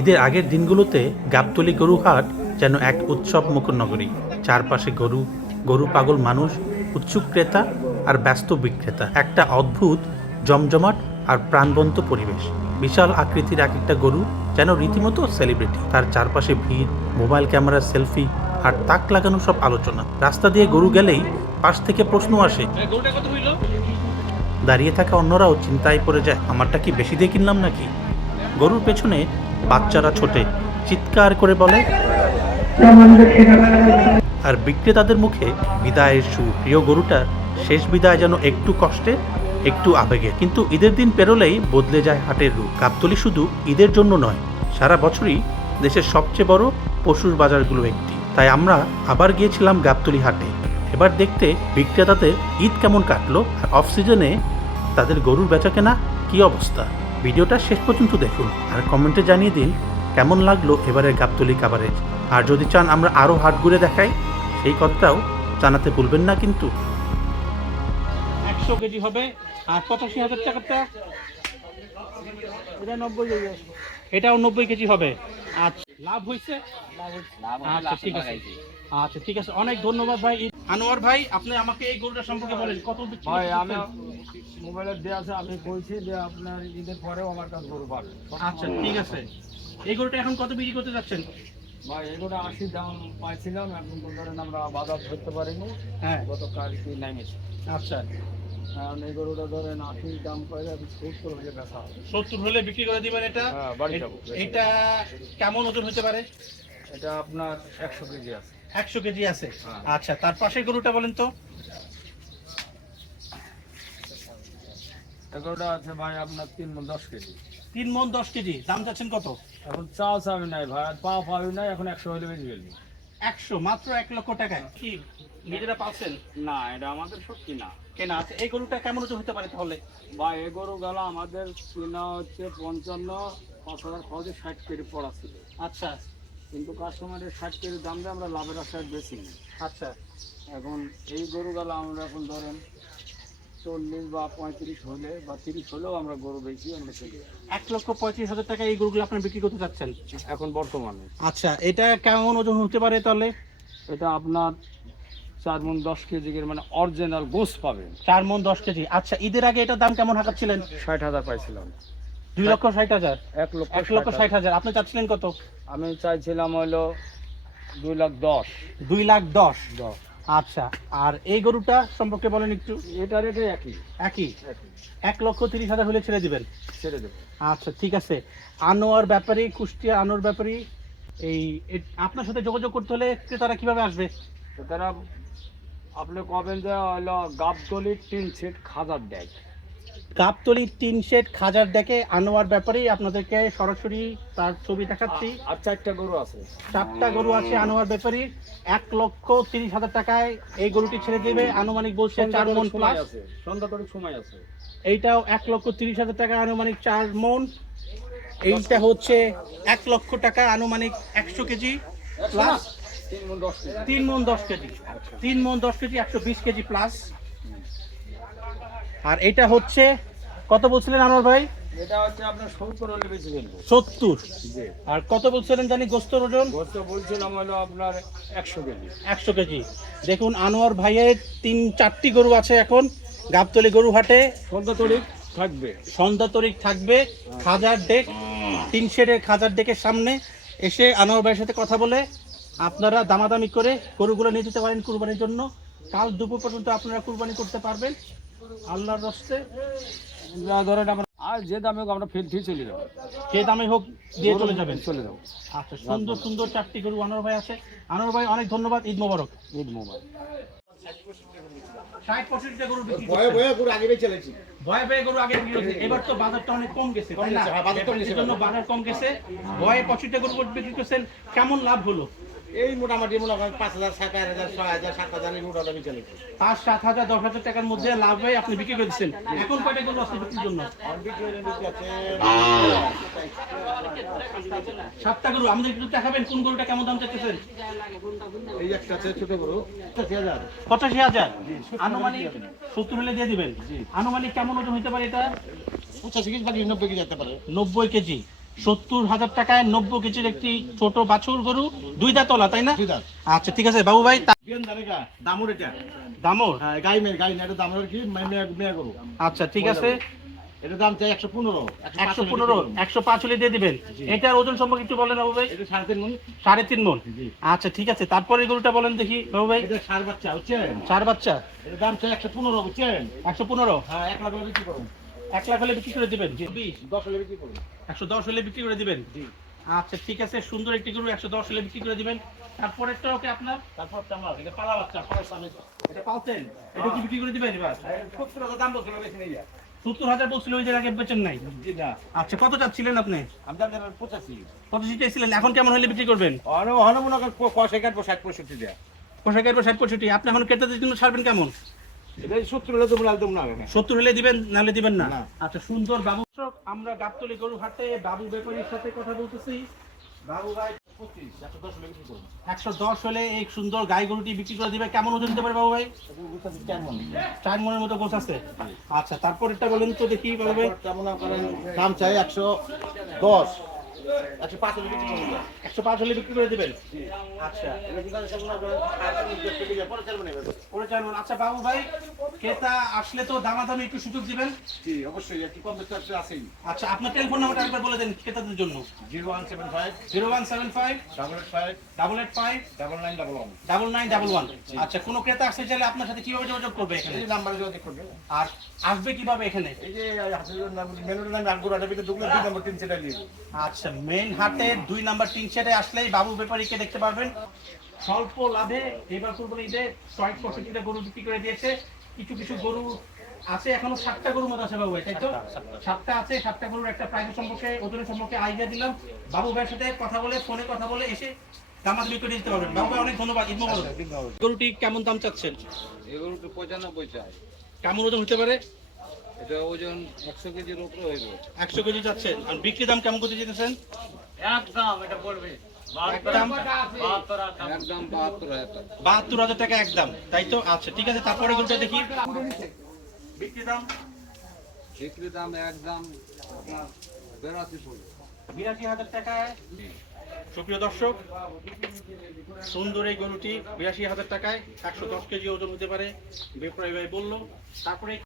ঈদের আগের দিনগুলোতে গাবতলী গরু হাট যেন এক উৎসব মুখর নগরী। চারপাশে গরু, গরু পাগল মানুষ, উৎসুক ক্রেতা আর ব্যস্ত বিক্রেতা। একটা অদ্ভুত জমজমাট আর প্রাণবন্ত পরিবেশ। বিশাল আকৃতির এক একটা গরু যেন রীতিমতো সেলিব্রিটি। তার চারপাশে ভিড়, মোবাইল ক্যামেরার সেলফি আর তাক লাগানো সব আলোচনা। রাস্তা দিয়ে গরু গেলেই পাশ থেকে প্রশ্ন আসে, দাঁড়িয়ে থাকা অন্যরাও চিন্তায় পড়ে যায়, আমারটা কি বেশি দিয়ে কিনলাম নাকি। গরুর পেছনে বাচ্চারা ছোটে, চিৎকার করে বলে, আর বিক্রেতাদের মুখে বিদায়ের সুর। প্রিয় গরুটার শেষ বিদায় যেন একটু কষ্টে, একটু আবেগে। কিন্তু ঈদের দিন পেরোলেই বদলে যায় হাটের রূপ। গাবতলী শুধু ঈদের জন্য নয়, সারা বছরই দেশের সবচেয়ে বড় পশুর বাজারগুলো একটি। তাই আমরা আবার গিয়েছিলাম গাবতলী হাটে, এবার দেখতে বিক্রেতাদের ঈদ কেমন কাটলো আর অফ সিজনে তাদের গরুর বেচাকেনা কী অবস্থা। ভিডিওটা শেষ পর্যন্ত দেখুন আর কমেন্টে জানিয়ে দিন কেমন লাগলো এবারের গাবতলী কাভারেজ। আর যদি চান আমরা আরও হাট ঘুরে দেখাই, সেই কথাটাও জানাতে ভুলবেন না কিন্তু। 100 কেজি হবে আর 85,000 টাকাটা এটা 90 কেজি, এটাও 90 কেজি হবে। আচ্ছা, লাভ হয়েছে? আচ্ছা ঠিক আছে, আচ্ছা ঠিক আছে, অনেক ধন্যবাদ ভাই। আনোয়ার ভাই, আপনি আমাকে এই গরুটা সম্পর্কে বলেন, কত ভাই আমি মোবাইলে দেওয়া আছে, আমি বলছি যে আপনার ঈদের পরেও আমার কাছে গরু পাবে। আচ্ছা ঠিক আছে, এই গরুটা এখন কত বিক্রি করতে যাচ্ছেন? ভাই এগুলো 80 দাম পাইছিলাম, এখন তো ধরেন আমরা বাজার করতে পারিনি। হ্যাঁ গতকাল কি নামিয়েছে। আচ্ছা, এখন এই গরুটা ধরেন 80 দাম পাইলে 70 হয়ে বেচা হবে। 70 হলে বিক্রি করে দিবেন এটা? হ্যাঁ, বাড়ি যাবো। এটা কেমন ওজন হতে পারে? এটা আপনার 100 কেজি আছে। 100 কেজি আছে। হ্যাঁ। আচ্ছা, তার পাশের গরুটা বলেন তো? এগুলোটা আছে ভাই আপনার 3 মণ 10 কেজি। 3 মণ 10 কেজি, দাম যাচ্ছেন কত? এখন চাও চাবি নাই ভাই, আর পা পাবি নাই, এখন 100 হলে বেশি ফেলবি। 100, মাত্র 1 লক্ষ টাকায় কি নিজেরা পাচ্ছেন? না, এটা আমাদের সত্যি না কেনা আছে। এই গরুটা কেমন ওজন হতে পারে তাহলে? ভাই এ গরু গেল আমাদের কিনা হচ্ছে 55, 5,000 খরচে 60 কেজি পড়া ছিল। আচ্ছা কিন্তু কাস্টমারের 60 কেজির দাম দিয়ে আমরা লাভের আশায় বেশি নিই। আচ্ছা, এখন এই গরু গেল আমরা এখন ধরেন 40 বা 35 হলে বা 30 হলেও আমরা গরু বেশি আমরা কিনি। 1,35,000 টাকা এই গরুগুলো আপনার বিক্রি করতে চাচ্ছেন এখন বর্তমানে। আচ্ছা, এটা কেমন ওজন হতে পারে তাহলে? এটা আপনার 4 মণ 10 কেজি মানে অরিজিনাল গোস পাবেন। 4 মণ 10 কেজি। আচ্ছা, ঈদের আগে এটার দাম কেমন হাঁকাচ্ছিলেন? 60,000 পাইছিলাম। 2,60,000। 1,60,000। আপনি চাচ্ছিলেন কত? আমি চাইছিলাম হলো 2,10,000। 2,10,000। আচ্ছা, আর এই গরুটা সম্পর্কে বলেন একটু। এটা রেটে একই। একই 1,30,000 হলে ছেড়ে দিবেন? ছেড়ে দেবো। আচ্ছা ঠিক আছে। আনোয়ার ব্যাপারী, কুষ্টিয়া আনোয়ার ব্যাপারী, এই আপনার সাথে যোগাযোগ করতে হলে ক্রেতারা কিভাবে আসবে? তো তারা আপনি কবেন যে হলো গাবতলির 3 সেট খাজার দেয়। গাবতলি 3 সেট খাজার দেখে আনোয়ার ব্যাপারী আপনাদেরকে সরাসরি তার ছবি দেখাচ্ছি। আর 4টা গরু আছে। 4টা গরু আছে আনোয়ার ব্যাপারী। 1,30,000 টাকায় এই গরুটি ছেড়ে দেবে। আনুমানিক বলছে 4 মণ প্লাস। আছে, সন্ধ্যা করে সময় আছে। এইটাও 1,30,000 টাকা, আনুমানিক 4 মণ। এইটা হচ্ছে 1 লক্ষ টাকা, আনুমানিক 100 কেজি প্লাস। 3 মণ 10 কেজি। 3 মণ 10 কেজি, 3 মণ 10 কেজি, 120 কেজি প্লাস। আর এটা হচ্ছে কত বলছিলেন আনোয়ার ভাই? এটা হচ্ছে আপনার 70 হলে বেশি ফেলবো। 70। জি। আর কত বলছিলেন জানি গোস্তের ওজন? গত বলছিলাম হলো আপনার 100 কেজি। 100 কেজি। দেখুন আনোয়ার ভাইয়ের 3-4টি গরু আছে এখন গাবতলী গরু হাটে। সন্ধ্যা তরিক থাকবে। সন্ধ্যা তরিক থাকবে। খাজার ডেক, 3 শেডের খাজার ডেকের সামনে এসে আনোয়ার ভাইয়ের সাথে কথা বলে আপনারা দামাদামি করে গরুগুলো নিয়ে যেতে পারেন কুরবানির জন্য। কাল দুপুর পর্যন্ত আপনারা কুরবানি করতে পারবেন আল্লাহর রস্তে। ধরেন আমরা আর যে দামে হোক আমরা ফেলতেই চলে যাবো। যে দামে হোক দিয়ে চলে যাবেন। চলে যাবো। আচ্ছা, সুন্দর সুন্দর 4টি গরু আনোয়ার ভাই আছে। আনোয়ার ভাই অনেক ধন্যবাদ, ঈদ মোবারক। ঈদ মোবারক। 60-65টা গরু বিক্রি করছেন। ভয়ে গরু আগে গরু আগে বিক্রি হচ্ছে। এবার তো বাজারটা অনেক কম গেছে, তাই না? এই জন্য বাজার কম গেছে। ভয়ে 65টা গরু বিক্রি করছেন, কেমন লাভ হলো? এই মোটামুটি মনে করেন 5,000, 7,000, 6,000, 7,000 এই মোটামুটি আমি চলে 5-7,000, 10,000 টাকার মধ্যে লাভ হয়ে আপনি বিক্রি করে দিচ্ছেন। এখন কয়টা গরু আছে বিক্রির জন্য? 7টা গরু। আমাদের একটু দেখাবেন কোন গরুটা কেমন দাম চাইতেছেন? এই একটা আছে ছোট গরু 85,000। 85,000। আনুমানিক 70 হলে দিয়ে দিবেন। আনুমানিক কেমন ওজন হতে পারে এটা? 85 কেজি বা 90 কেজি যেতে পারে। 90 কেজি। 70,000 টাকায় 90 কেজির একটি ছোট বাছুর গরু, 2 দাঁত ওলা, তাই না? দুই দাঁত। আচ্ছা ঠিক আছে বাবু ভাই, বিয়ান জানেগা দামুর এটা। দামর। হ্যাঁ গাই না এটা দামুর কি মেয়া গরু। আচ্ছা ঠিক আছে, এটা দাম চাই 115। 115, 105 হলে দিয়ে দিবেন। এটার ওজন সম্পর্কে একটু বলেন বাবু ভাই। এটা 3.5 মণ। 3.5 মণ। জি। আচ্ছা ঠিক আছে, তারপরে গরুটা বলেন দেখি বাবু ভাই। এটা সার বাচ্চা বুঝছেন? 4 বাচ্চা, এটা দাম চাই 115 বুঝছেন? 115। হ্যাঁ 1 লাখ হলে বিক্রি করুন। 1 লাখ হলে বিক্রি করে দিবেন। 10 হলে বিক্রি করুন। 110 হলে বিক্রি করে দিবেন। জি। আচ্ছা ঠিক আছে, সুন্দর একটি গরু 110 হলে বিক্রি করে দিবেন। তারপরেরটাও কি আপনার? তারপর আমার এটা পালা বাচ্চা পালা সামনে। এটা পালতেন, এটা কি বিক্রি করে দিবেন এবার? 70,000 দাম বলছিল বেশি নেই। 70,000 বলছিল, ওই জায়গায় বেচেন নাই। জি না। আচ্ছা কত চাচ্ছিলেন আপনি? আমি দাম জানার 85। 85 চাইছিলেন, এখন কেমন হলে বিক্রি করবেন? অন মনে করেন কষে কাটবো 60-65 দেয়া। পোশাকের পর 60-65, আপনি এখন ক্রেতাদের জন্য ছাড়বেন কেমন? এটা 70 হলে তো একদম না। 70 হলে দিবেন, নাহলে দিবেন না। না। আচ্ছা সুন্দর বাবু, আমরা গাবতলী গরু হাটে বাবু ব্যাপারীর সাথে কথা বলতেছি। বাবু ভাই 25 110 হলে বিক্রি করুন। 110 হলে এই সুন্দর গাই গরুটি বিক্রি করে দিবে। কেমন ওজন দিতে পারে বাবু ভাই? 4 মনের মতো গোছ আছে। আচ্ছা তারপরেরটা বলেন তো দেখি বাবু ভাই। কেমন করেন দাম চাই 110 105 হলে বিক্রি করুন। 105 হলে বিক্রি করে দিবেন। আচ্ছা এটা কি করে কেমন করেন 8 টাকা পরে চালবেন এবার। করে জানবেন। আচ্ছা বাবু ভাই, ক্রেতা আসলে তো দামাদামি একটু সুযোগ দিবেন। জি অবশ্যই একটু কম বেশি আছে আছেই। আচ্ছা আপনার টেলিফোন নাম্বারটা একবার বলে দেন ক্রেতাদের জন্য। 0175 0175 885 885 9911। 9911। আচ্ছা কোনো ক্রেতা আসতে চাইলে আপনার সাথে কিভাবে যোগাযোগ করবে এখানে? এই নাম্বারে যোগাযোগ করবেন। আর আসবে কিভাবে এখানে? এই যে হাসির নাম মেনুর নাম আঙ্গুরাটা ভিতরে ঢুকলে 2 নম্বর 3 সেটা দিয়ে। আচ্ছা মেইন হাটে 2 নাম্বার 3 সেটে আসলেই বাবু ব্যাপারীকে দেখতে পারবেন। স্বল্প লাভে এবার কুরবানিতে 60-65টা গরু বিক্রি করে দিয়েছে। কিছু কিছু গরু আছে, এখনো 7টা গরুর মতো আছে বাবু ভাই, তাই তো? 7টা আছে, 7টা গরুর একটা প্রাইস সম্পর্কে, ওজনের সম্পর্কে আইডিয়া দিলাম। বাবু ভাইয়ের সাথে কথা বলে, ফোনে কথা বলে এসে দামাদামি করে দিতে পারবেন। বাবু ভাই অনেক ধন্যবাদ। ঈদ মোবারক। গরুটি কেমন দাম চাচ্ছেন? এগুলো তো 95 চাই। কেমন ওজন হতে পারে? এটা ওজন 100 কেজির উপরে হইবে। 100 কেজি চাচ্ছেন। আর বিক্রি দাম কেমন করতে যেতেছেন? একদম এটা পড়বে একদম 72,000 টাকা। 72,000 টাকা একদম, তাই তো? আচ্ছা ঠিক আছে, তারপরে গরুটা দেখি। বিক্রি দাম বিক্রি দাম একদম আপনার 82 পড়বে। 82,000 টাকায়। সুপ্রিয় দর্শক, সুন্দর এই গরুটি 82,000 টাকায় 110 কেজি ওজন হতে পারে, বিক্রয় ভাই বললো। তারপরে